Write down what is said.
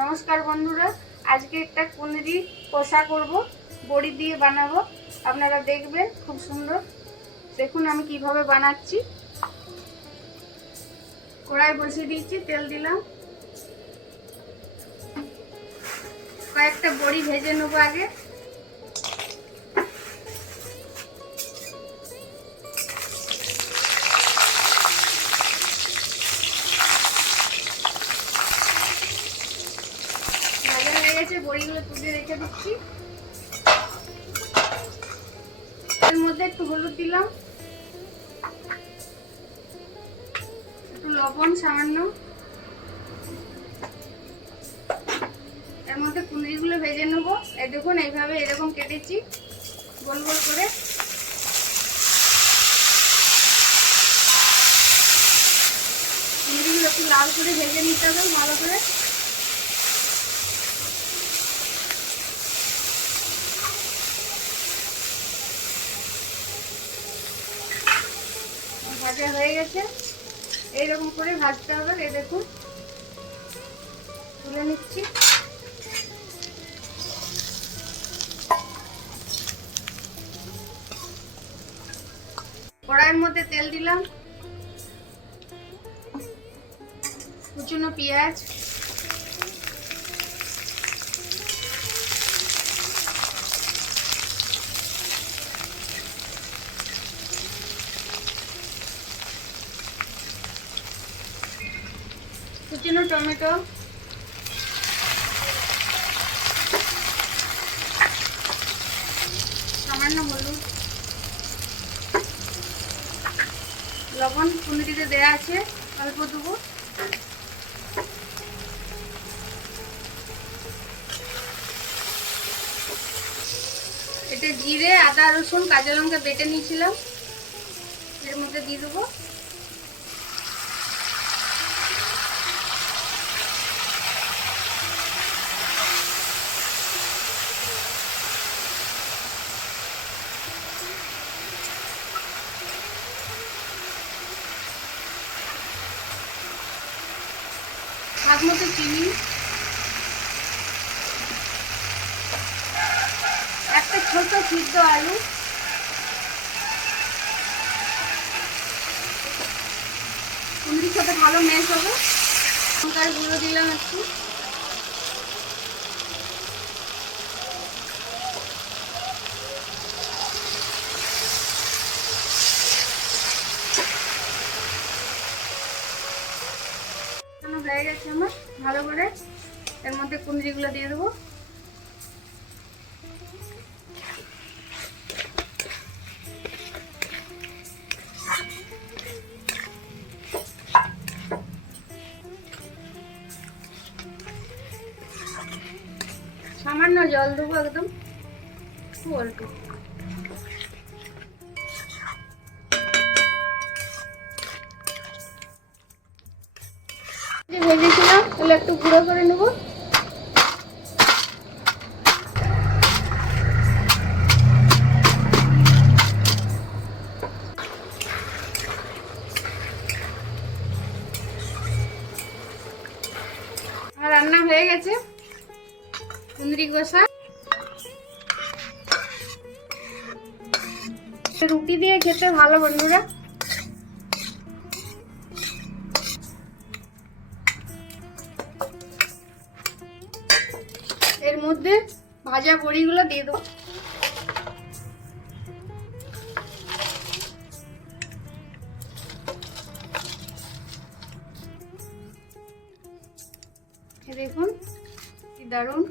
নমস্কার বন্ধুরা, আজকে একটা কুঁদরি কষা করব, বড়ি দিয়ে বানাবো। আপনারা দেখবেন, খুব সুন্দর। দেখুন আমি কীভাবে বানাচ্ছি। কড়াই বসিয়ে দিয়েছি, তেল দিলাম। কয়েকটা বড়ি ভেজে নেব আগে। গেছে, বড়িগুলো তুলে রেখে দিচ্ছি। এর মধ্যে একটু হলুদ দিলাম। একটু লবণ সামান্য। এর মধ্যে কুঁদরিগুলো ভেজে নেব। এই দেখুন, এইভাবে এরকম কেটেছি, গোল গোল করে। কুঁদরিগুলো একটু লাল করে ভেজে নিতে হবে, ভালো করে। ভাজা হয়ে গেছে। এইরকম করে ভাজতে হবে। এই দেখুন, তুলে নিচ্ছি। কড়াইয়ের মধ্যে তেল দিলাম। কুচুনো পেঁয়াজ কুচনো টমেটো। সামান্য হলুদ। লবণ কুন্দিতে দেওয়া আছে, অল্প দেবো। এটা জিরে, আদা, রসুন, কাঁচা লঙ্কা বেটে নিয়েছিলাম। এর মধ্যে দিয়ে দেবো। স্বাদ মতো চিনি। একটা ছোট সিদ্ধ আলু। কুন্দির সাথে ভালো ম্যাশ হবে। লঙ্কার গুঁড়ো দিলাম একটু। হয়ে গেছে আমার, ভালো করে। এর মধ্যে কুন্দ্রিগুলো দিয়ে দেবো। সামান্য জল দেবো একদম, খুব অল্প। ভেজেছিলাম একটু গুঁড়ো করে নেব। রান্না হয়ে গেছে। কুন্দ্রি কষা। রুটি দিয়ে খেতে ভালো বন্ধুরা। মধ্যে ভাজা বড়িগুলো দিয়ে দেবো। দেখুন কি দারুণ।